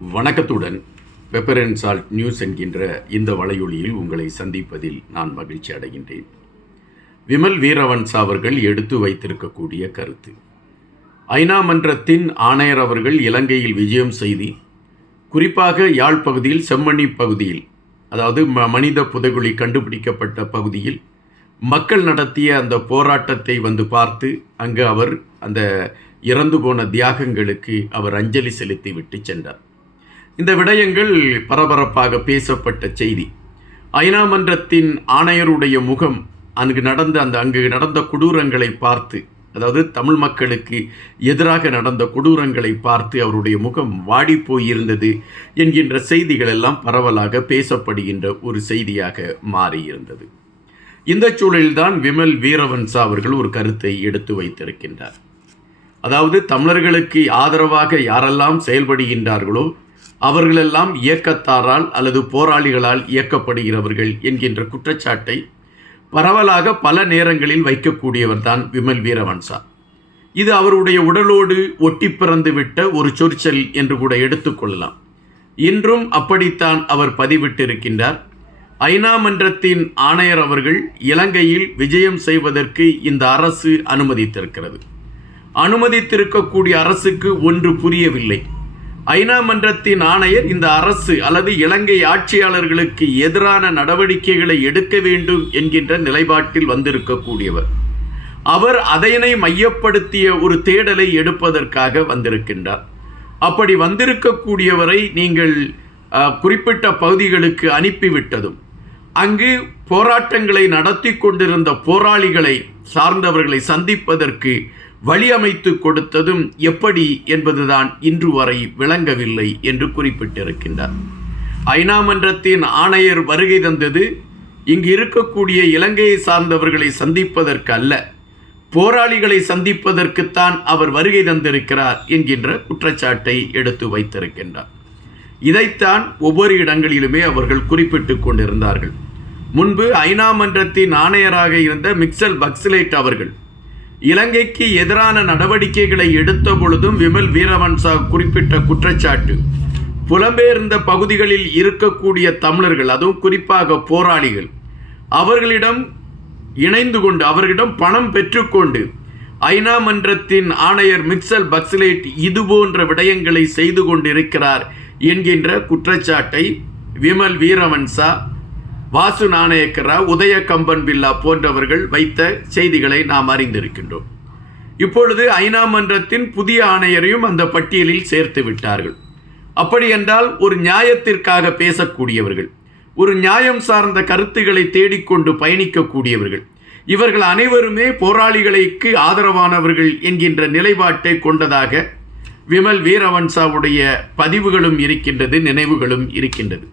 வணக்கத்துடன் pepper and salt news என்கின்ற இந்த வலையொலியில் உங்களை சந்திப்பதில் நான் மகிழ்ச்சி அடைகின்றேன். விமல் வீரவன்சா அவர்கள் எடுத்து வைத்திருக்கக்கூடிய கருத்து, ஐநா மன்றத்தின் ஆணையர் அவர்கள் இலங்கையில் விஜயம் செய்து குறிப்பாக யாழ் பகுதியில் செம்மணி பகுதியில், அதாவது மனித புதைகுழி கண்டுபிடிக்கப்பட்ட பகுதியில் மக்கள் நடத்திய அந்த போராட்டத்தை வந்து பார்த்து அங்கு அவர் அந்த இறந்து போன தியாகங்களுக்கு அவர் அஞ்சலி செலுத்தி விட்டு சென்றார். இந்த விடயங்கள் பரபரப்பாக பேசப்பட்ட செய்தி. ஐநா மன்றத்தின் ஆணையருடைய முகம் அங்கு நடந்த கொடூரங்களை பார்த்து, அதாவது தமிழ் மக்களுக்கு எதிராக நடந்த கொடூரங்களை பார்த்து அவருடைய முகம் வாடி போயிருந்தது என்கின்ற செய்திகள் எல்லாம் பரவலாக பேசப்படுகின்ற ஒரு செய்தியாக மாறியிருந்தது. இந்த சூழலில்தான் விமல் வீரவன்சா அவர்கள் ஒரு கருத்தை எடுத்து வைத்திருக்கின்றார். அதாவது தமிழர்களுக்கு ஆதரவாக யாரெல்லாம் செயல்படுகின்றார்களோ அவர்களெல்லாம் இயக்கத்தாரால் அல்லது போராளிகளால் இயக்கப்படுகிறவர்கள் என்கின்ற குற்றச்சாட்டை பரவலாக பல நேரங்களில் வைக்கக்கூடியவர் தான் விமல் வீரவன்சா. இது அவருடைய உடலோடு ஒட்டி பிறந்து விட்ட ஒரு சொற்சொல் என்று கூட எடுத்துக்கொள்ளலாம். இன்றும் அப்படித்தான் அவர் பதிவிட்டிருக்கின்றார். ஐநா மன்றத்தின் ஆணையர் அவர்கள் இலங்கையில் விஜயம் செய்வதற்கு இந்த அரசு அனுமதித்திருக்கிறது. அனுமதித்திருக்கக்கூடிய அரசுக்கு ஒன்று புரியவில்லை. ஐநா மன்றத்தின் ஆணையர் இந்த அரசு அல்லது இலங்கை ஆட்சியாளர்களுக்கு எதிரான நடவடிக்கைகளை எடுக்க வேண்டும் என்கின்ற நிலைப்பாட்டில் வந்திருக்கக்கூடியவர். அவர் அதனை மையப்படுத்திய ஒரு தேடலை எடுப்பதற்காக வந்திருக்கின்றார். அப்படி வந்திருக்கக்கூடியவரை நீங்கள் குறிப்பிட்ட பகுதிகளுக்கு அனுப்பிவிட்டதும் அங்கு போராட்டங்களை நடத்தி கொண்டிருந்த போராளிகளை சார்ந்தவர்களை சந்திப்பதற்கு வழி அமைத்து கொடுத்ததும் எப்படி என்பதுதான் இன்று வரை விளங்கவில்லை என்று குறிப்பிட்டிருக்கின்றார். ஐநா மன்றத்தின் ஆணையர் வருகை தந்தது இங்கு இருக்கக்கூடிய இலங்கையை சார்ந்தவர்களை சந்திப்பதற்கு அல்ல, போராளிகளை சந்திப்பதற்குத்தான் அவர் வருகை தந்திருக்கிறார் என்கின்ற குற்றச்சாட்டை எடுத்து வைத்திருக்கின்றார். இதைத்தான் ஒவ்வொரு இடங்களிலுமே அவர்கள் குறிப்பிட்டு கொண்டிருந்தார்கள். முன்பு ஐநா மன்றத்தின் ஆணையராக இருந்த மிக்சல் பக்ஸ்லேட் அவர்கள் இலங்கைக்கு எதிரான நடவடிக்கைகளை எடுத்த பொழுதும் விமல் வீரவன்சா குறிப்பிட்ட குற்றச்சாட்டு, புலம்பெயர்ந்த பகுதிகளில் இருக்கக்கூடிய தமிழர்கள், அதுவும் குறிப்பாக போராளிகள், அவர்களிடம் இணைந்து கொண்டு அவர்களிடம் பணம் பெற்றுக்கொண்டு ஐநா மன்றத்தின் ஆணையர் மிக்சல் பக்ஸ்லேட் இதுபோன்ற விடயங்களை செய்து கொண்டிருக்கிறார் என்கின்ற குற்றச்சாட்டை விமல் வீரவன்சா, வாசு நாணயக்கரா, உதய கம்பன் பில்லா போன்றவர்கள் வைத்த செய்திகளை நாம் அறிந்திருக்கின்றோம். இப்பொழுது ஐநா மன்றத்தின் புதிய ஆணையரையும் அந்த பட்டியலில் சேர்த்து விட்டார்கள். அப்படி என்றால் ஒரு நியாயத்திற்காக பேசக்கூடியவர்கள், ஒரு நியாயம் சார்ந்த கருத்துக்களை தேடிக்கொண்டு பயணிக்கக்கூடியவர்கள், இவர்கள் அனைவருமே போராளிகளுக்கு ஆதரவானவர்கள் என்கின்ற நிலைப்பாட்டை கொண்டதாக விமல் வீரவன்சாவுடைய பதிவுகளும் இருக்கின்றது, நினைவுகளும் இருக்கின்றது.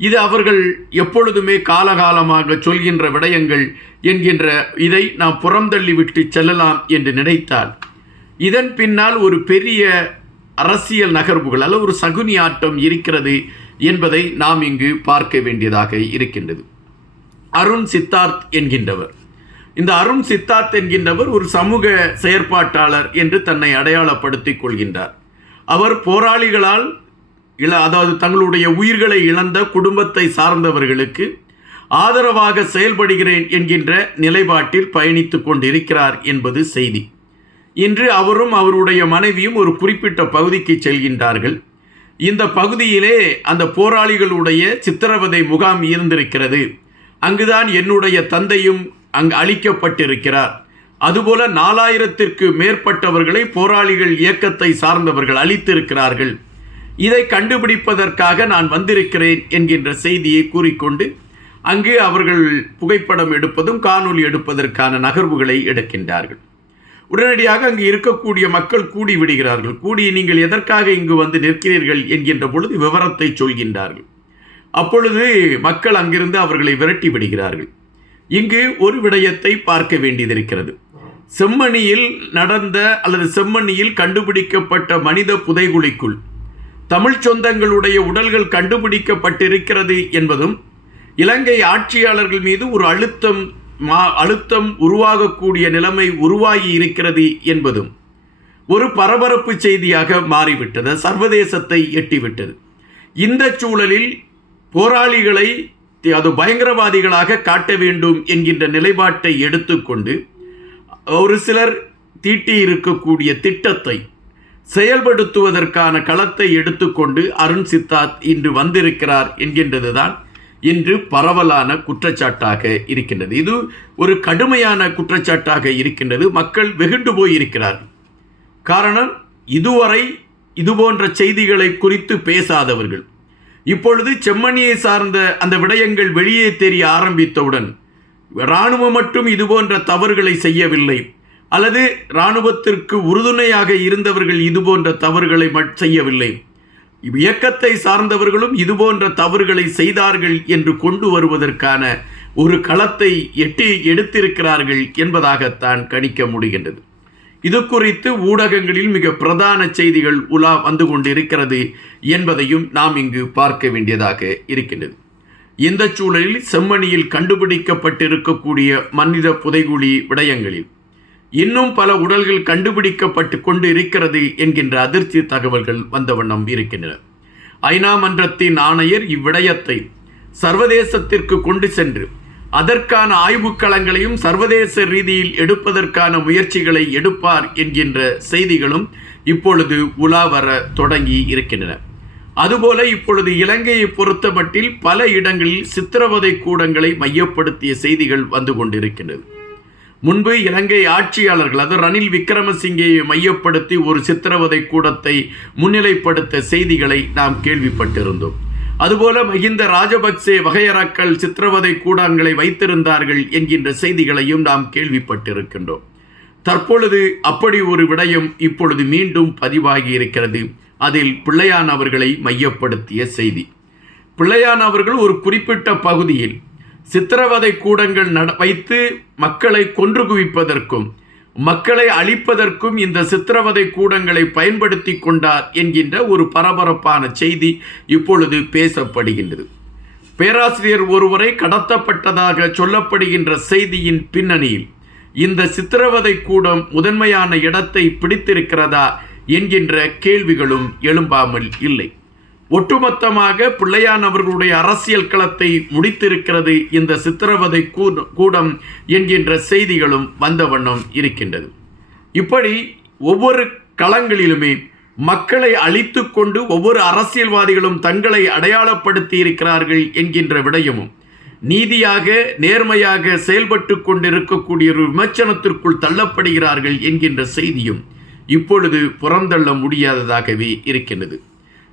இது அவர்கள் எப்பொழுதுமே காலகாலமாக சொல்கின்ற விடயங்கள் என்கின்ற இதை நாம் புறந்தள்ளிவிட்டு செல்லலாம் என்று நினைத்தால் இதன் பின்னால் ஒரு பெரிய அரசியல் நகர்வுகள் அல்லது ஒரு சகுனி ஆட்டம் இருக்கிறது என்பதை நாம் இங்கு பார்க்க வேண்டியதாக இருக்கின்றது. அருண் சித்தார்த் என்கின்றவர், இந்த அருண் சித்தார்த் என்கின்றவர் ஒரு சமூக செயற்பாட்டாளர் என்று தன்னை அடையாளப்படுத்திக் கொள்கின்றார். அவர் போராளிகளால் அதாவது தங்களுடைய உயிர்களை இழந்த குடும்பத்தை சார்ந்தவர்களுக்கு ஆதரவாக செயல்படுகிறேன் என்கின்ற நிலைப்பாட்டில் பயணித்து கொண்டிருக்கிறார் என்பது செய்தி. இன்று அவரும் அவருடைய மனைவியும் ஒரு குறிப்பிட்ட பகுதிக்கு செல்கின்றார்கள். இந்த பகுதியிலே அந்த போராளிகளுடைய சித்திரவதை முகாம் இருந்திருக்கிறது, அங்குதான் என்னுடைய தந்தையும் அங்கு அழிக்கப்பட்டிருக்கிறார், அதுபோல 4000ற்கு மேற்பட்டவர்களை போராளிகள் இயக்கத்தை சார்ந்தவர்கள் அழித்திருக்கிறார்கள், இதை கண்டுபிடிப்பதற்காக நான் வந்திருக்கிறேன் என்கின்ற செய்தியை கூறிக்கொண்டு அங்கு அவர்கள் புகைப்படம் எடுப்பதும் காணொலி எடுப்பதற்கான நகர்வுகளை எடுக்கின்றார்கள். உடனடியாக அங்கு இருக்கக்கூடிய மக்கள் கூடி விடுகிறார்கள். கூடி நீங்கள் எதற்காக இங்கு வந்து நிற்கிறீர்கள் என்கின்ற பொழுது விவரத்தை சொல்கின்றார்கள். அப்பொழுது மக்கள் அங்கிருந்து அவர்களை விரட்டி விடுகிறார்கள். இங்கு ஒரு விடயத்தை பார்க்க வேண்டியதிருக்கிறது. செம்மணியில் நடந்த அல்லது செம்மணியில் கண்டுபிடிக்கப்பட்ட மனித புதைகுழிக்குள் தமிழ் சொந்தங்களுடைய உடல்கள் கண்டுபிடிக்கப்பட்டிருக்கிறது என்பதும், இலங்கை ஆட்சியாளர்கள் மீது ஒரு அழுத்தம் உருவாகக்கூடிய நிலைமை உருவாகி இருக்கிறது என்பதும், ஒரு பரபரப்பு செய்தியாக மாறிவிட்டது, சர்வதேசத்தை எட்டிவிட்டது. இந்த சூழலில் போராளிகளை அது பயங்கரவாதிகளாக காட்ட வேண்டும் என்கின்ற நிலைப்பாட்டை எடுத்துக்கொண்டு ஒரு சிலர் தீட்டி இருக்கக்கூடிய திட்டத்தை செயல்படுத்துவதற்கான களத்தை எடுத்துக்கொண்டு அருண் சித்தார்த் இன்று வந்திருக்கிறார் என்கின்றதுதான் இன்று பரவலான குற்றச்சாட்டாக இருக்கின்றது. இது ஒரு கடுமையான குற்றச்சாட்டாக இருக்கின்றது. மக்கள் வெகுண்டு போய் இருக்கிறார்கள். காரணம், இதுவரை இதுபோன்ற செய்திகளை குறித்து பேசாதவர்கள் இப்பொழுது செம்மணியை சார்ந்த அந்த விடயங்கள் வெளியே தெரிய ஆரம்பித்தவுடன் இராணுவம் மட்டும் இதுபோன்ற தவறுகளை செய்யவில்லை, அல்லது இராணுவத்திற்கு உறுதுணையாக இருந்தவர்கள் இதுபோன்ற தவறுகளை செய்யவில்லை, இயக்கத்தை சார்ந்தவர்களும் இதுபோன்ற தவறுகளை செய்தார்கள் என்று கொண்டு வருவதற்கான ஒரு களத்தை எடுத்திருக்கிறார்கள் என்பதாகத்தான் கணிக்க முடிகின்றது. இது குறித்து ஊடகங்களில் மிக பிரதான செய்திகள் உலா வந்து கொண்டிருக்கிறது என்பதையும் நாம் இங்கு பார்க்க வேண்டியதாக இருக்கின்றது. இந்த சூழலில் செம்மணியில் கண்டுபிடிக்கப்பட்டிருக்கக்கூடிய மனித புதைகுழி விடயங்களில் இன்னும் பல உடல்கள் கண்டுபிடிக்கப்பட்டு கொண்டு இருக்கிறது என்கின்ற அதிர்ச்சி தகவல்கள் வந்த வண்ணம் இருக்கின்றன. ஐநா மன்றத்தின் ஆணையர் இவ்விடயத்தை சர்வதேசத்திற்கு கொண்டு சென்று அதற்கான ஆய்வுக்களங்களையும் சர்வதேச ரீதியில் எடுப்பதற்கான முயற்சிகளை எடுப்பார் என்கின்ற செய்திகளும் இப்பொழுது உலாவர தொடங்கி இருக்கின்றன. அதுபோல இப்பொழுது இலங்கையை பொறுத்தமட்டில் பல இடங்களில் சித்திரவதை கூடங்களை மையப்படுத்திய செய்திகள் வந்து கொண்டிருக்கின்றது. முன்பு இலங்கை ஆட்சியாளர்கள், அது ரணில் விக்ரமசிங்கேயை மையப்படுத்தி ஒரு சித்திரவதை கூடத்தை முன்னிலைப்படுத்த செய்திகளை நாம் கேள்விப்பட்டிருந்தோம். அதுபோல மஹிந்த ராஜபக்சே வகையறாக்கள் சித்திரவதை கூடங்களை வைத்திருந்தார்கள் என்கின்ற செய்திகளையும் நாம் கேள்விப்பட்டிருக்கின்றோம். தற்பொழுது அப்படி ஒரு விடயம் இப்பொழுது மீண்டும் பதிவாகி இருக்கிறது. அதில் பிள்ளையான் அவர்களை மையப்படுத்திய செய்தி. பிள்ளையான் அவர்கள் ஒரு குறிப்பிட்ட பகுதியில் சித்திரவதை கூடங்கள் வைத்து மக்களை கொன்று குவிப்பதற்கும் மக்களை அழிப்பதற்கும் இந்த சித்திரவதை கூடங்களை பயன்படுத்தி கொண்டார் என்கின்ற ஒரு பரபரப்பான செய்தி இப்பொழுது பேசப்படுகின்றது. பேராசிரியர் ஒருவரை கடத்தப்பட்டதாக சொல்லப்படுகின்ற செய்தியின் பின்னணியில் இந்த சித்திரவதை கூடம் முதன்மையான இடத்தை பிடித்திருக்கிறதா என்கின்ற கேள்விகளும் எழும்பாமல் இல்லை. ஒட்டுமொத்தமாக பிள்ளையான் அவர்களுடைய அரசியல் களத்தை முடித்திருக்கிறது இந்த சித்திரவதை கூடம் என்கின்ற செய்திகளும் வந்த வண்ணம் இருக்கின்றது. இப்படி ஒவ்வொரு களங்களிலுமே மக்களை அழித்து கொண்டு ஒவ்வொரு அரசியல்வாதிகளும் தங்களை அடையாளப்படுத்தி இருக்கிறார்கள் என்கின்ற விடயமும், நீதியாக நேர்மையாக செயல்பட்டு கொண்டிருக்கக்கூடிய ஒரு விமர்சனத்திற்குள் தள்ளப்படுகிறார்கள் என்கின்ற செய்தியும் இப்பொழுது புறந்தள்ள முடியாததாகவே இருக்கின்றது.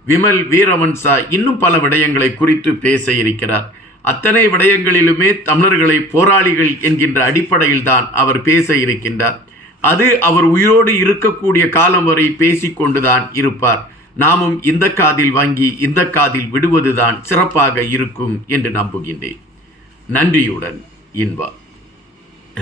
விமல் வீரவன்சா இன்னும் பல விடயங்களை குறித்து பேச இருக்கிறார். அத்தனை விடயங்களிலுமே தமிழர்களை போராளிகள் என்கின்ற அடிப்படையில் தான் அவர் பேச இருக்கின்றார். அது அவர் உயிரோடு இருக்கக்கூடிய காலம் வரை பேசிக்கொண்டுதான் இருப்பார். நாமும் இந்த காதில் வாங்கி இந்த காதில் விடுவதுதான் சிறப்பாக இருக்கும் என்று நம்புகின்றேன். நன்றியுடன் இன்பா.